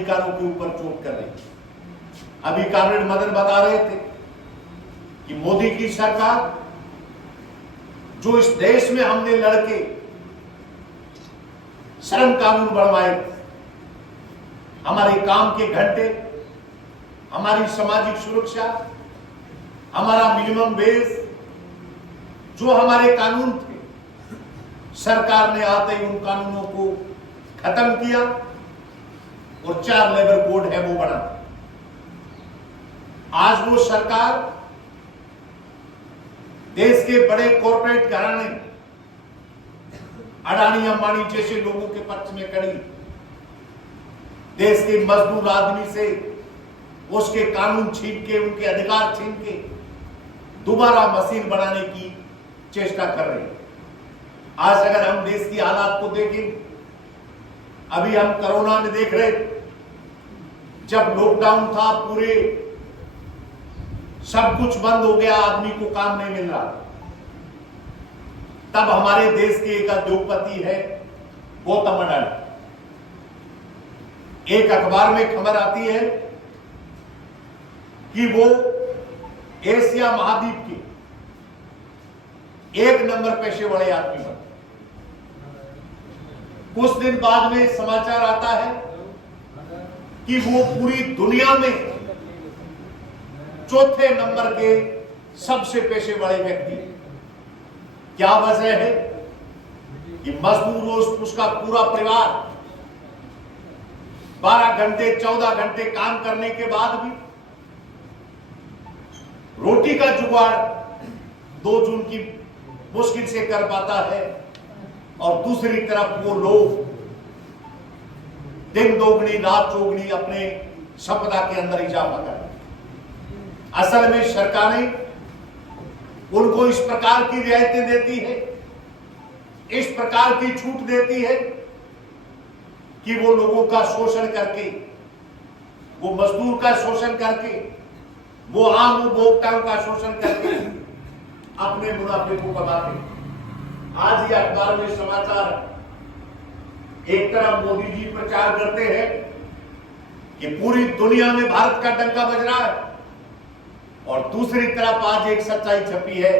अधिकारों के ऊपर चोट कर रही। अभी कॉमरेड मदन बता रहे थे कि मोदी की सरकार जो इस देश में हमने लड़के श्रम कानून बनवाए, हमारे काम के घंटे, हमारी सामाजिक सुरक्षा, हमारा मिनिमम वेज, जो हमारे कानून थे, सरकार ने आते ही उन कानूनों को खत्म किया और 4 लेबर कोड है वो बना। आज वो सरकार देश के बड़े कॉर्पोरेट घराने, अडानी अंबानी जैसे लोगों के पक्ष में खड़ी, देश के मजदूर आदमी से उसके कानून छीन के, उनके अधिकार छीन के दोबारा मशीन बनाने की चेष्टा कर रही है। आज अगर हम देश की हालात को देखें, अभी हम कोरोना में देख रहे, जब लॉकडाउन था, पूरे सब कुछ बंद हो गया, आदमी को काम नहीं मिल रहा, तब हमारे देश के एक उद्योगपति है गौतम अडानी, एक अखबार में खबर आती है कि वो एशिया महाद्वीप के 1 नंबर पेशे वाले आदमी बने। कुछ दिन बाद में समाचार आता है कि वो पूरी दुनिया में 4थे नंबर के सबसे पेशे वाले व्यक्ति। क्या वजह है कि मजदूर, उसका पूरा परिवार 12 घंटे 14 घंटे काम करने के बाद भी रोटी का जुगाड़ 2 जून की मुश्किल से कर पाता है, और दूसरी तरफ वो लोग दिन दोगुनी रात चौगुनी अपने संपदा के अंदर इजाफा कर रहे हैं। असल में सरकारें उनको इस प्रकार की रियायतें देती है, इस प्रकार की छूट देती है कि वो लोगों का शोषण करके, वो मजदूर का शोषण करके, वो आम उपभोक्ताओं का शोषण करके अपने मुनाफे को कमाते। आज ही अखबार में समाचार, एक तरफ मोदी जी प्रचार करते हैं कि पूरी दुनिया में भारत का डंका बज रहा है, और दूसरी तरफ आज एक सच्चाई छपी है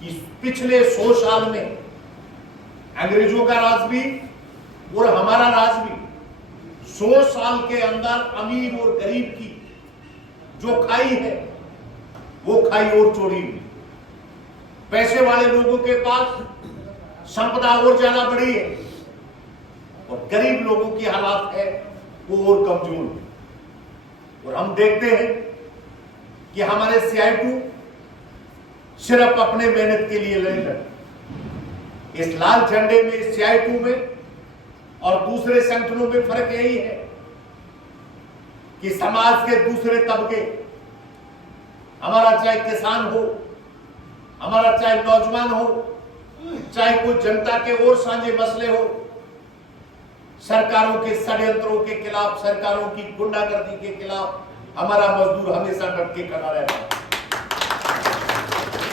कि पिछले 100 साल में अंग्रेजों का राज भी और हमारा राज भी, 100 साल के अंदर अमीर और गरीब की जो खाई है वो खाई और चोरी हुई। पैसे वाले लोगों के पास संपदा और ज्यादा बढ़ी है, और गरीब लोगों की हालात है वो और कमजोर है। और हम देखते हैं कि हमारे CI2 सिर्फ अपने मेहनत के लिए नहीं लड़े। इस लाल झंडे में, CI2 में और दूसरे संगठनों में फर्क यही है कि समाज के दूसरे तबके, हमारा चाहे किसान हो, हमारा चाहे नौजवान हो, चाहे कोई जनता के और साझे मसले हो, सरकारों के षड्यंत्रों के खिलाफ, सरकारों की गुंडागर्दी के खिलाफ हमारा मजदूर हमेशा डट के खड़ा रहता है।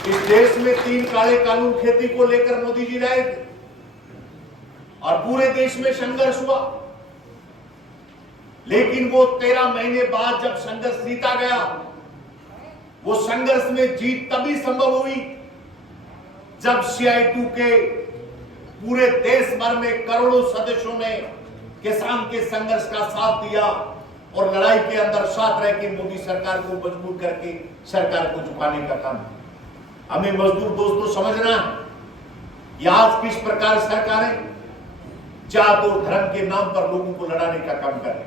इस देश में 3 काले कानून खेती को लेकर मोदी जी लाए थे, और पूरे देश में संघर्ष हुआ, लेकिन वो 13 महीने बाद जब संघर्ष जीता गया, वो संघर्ष में जीत तभी संभव हुई जब CI2 के पूरे देश भर में करोड़ों सदस्यों ने किसान के संघर्ष का साथ दिया, और लड़ाई के अंदर साथ रह के मोदी सरकार को मजबूर करके सरकार को झुकाने का काम। हमें मजदूर दोस्तों समझना है कि आज किस प्रकार सरकारें जात और धर्म के नाम पर लोगों को लड़ाने का काम कर रही।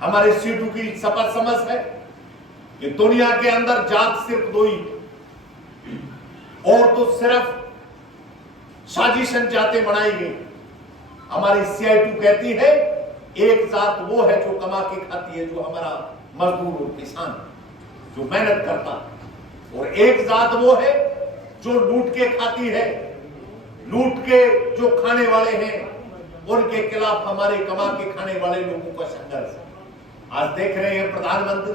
हमारे C2 की सपा समझ है कि दुनिया के अंदर जात सिर्फ 2 ही, और तो सिर्फ साजिशन जातें बनाई गई। हमारी CI2 कहती है एक जात वो है जो कमा के खाती है, जो हमारा मजदूर और किसान जो मेहनत करता है, और एक जात वो है जो लूट के खाती है। लूट के जो खाने वाले हैं उनके खिलाफ हमारे कमा के खाने वाले लोगों का संघर्ष। आज देख रहे हैं प्रधानमंत्री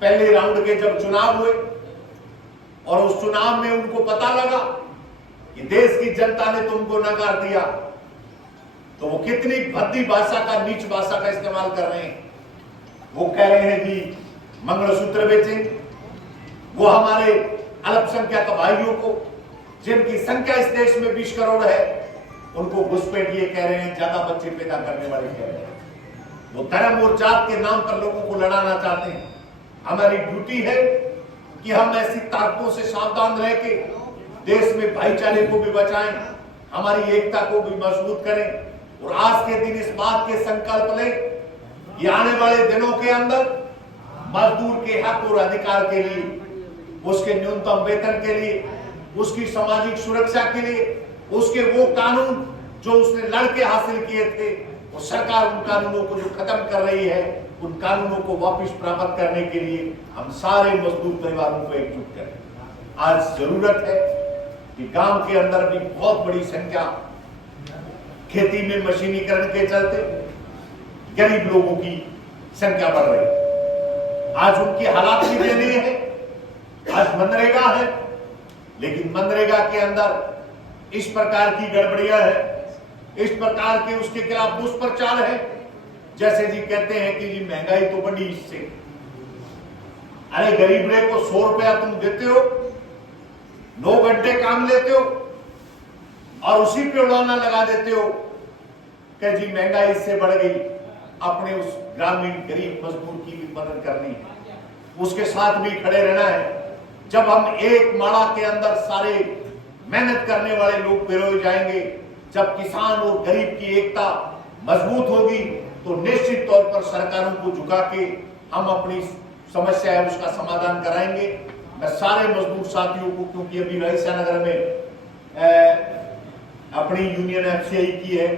पहले राउंड के जब चुनाव हुए, और उस चुनाव में उनको पता लगा कि देश की जनता ने तुमको नकार दिया, तो वो कितनी भद्दी भाषा का, नीच भाषा का इस्तेमाल कर रहे हैं। वो कह रहे हैं कि मंगलसूत्र बेचेंगे, वो हमारे अल्पसंख्यक भाइयों को, जिनकी संख्या इस देश में 20 करोड़ है, उनको घुसपैठ ये कह रहे हैं, ज्यादा बच्चे पैदा करने वाले कह रहे हैं। वो धर्म और जात के नाम पर लोगों को लड़ाना चाहते हैं। हमारी ड्यूटी है कि हम ऐसी ताकतों से सावधान रह के देश में भाईचारे को भी बचाएं, हमारी एकता को भी मजबूत करें। और आज के दिन इस बात के संकल्प लें कि आने वाले दिनों के अंदर मजदूर के हक और अधिकार के लिए, उसके न्यूनतम वेतन के लिए, उसकी सामाजिक सुरक्षा के लिए, उसके वो कानून जो उसने लड़के हासिल किए थे, वो सरकार उन कानूनों को जो खत्म कर रही है, उन कानूनों को वापस प्राप्त करने के लिए हम सारे मजदूर परिवारों को एकजुट करें। आज जरूरत है कि गांव के अंदर भी बहुत बड़ी संख्या खेती में मशीनीकरण के चलते गरीब लोगों की संख्या बढ़ रही है। आज उनकी हालात भी दयनीय है। आज मनरेगा है, लेकिन मनरेगा के अंदर इस प्रकार की गड़बड़ियां है, इस प्रकार के उसके खिलाफ दुष्प्रचार है। जैसे जी कहते हैं कि जी महंगाई तो बढ़ी इससे। अरे गरीब रे को 100 रुपया तुम देते हो, 9 घंटे काम लेते हो और उसी पे उड़ाना लगा देते हो कि जी महंगाई इससे बढ़ गई। अपने उस ग्रामीण गरीब मजदूर की भी मदद करनी है, उसके साथ भी खड़े रहना है। जब हम एक माड़ा के अंदर सारे मेहनत करने वाले लोग पिरोए जाएंगे, जब किसान और गरीब की एकता मजबूत होगी, तो निश्चित तौर पर सरकारों को झुका के हम अपनी समस्या है उसका समाधान कराएंगे। मैं सारे मजदूर साथियों को, क्योंकि अभी रायसा नगर में अपनी यूनियन FCI की है,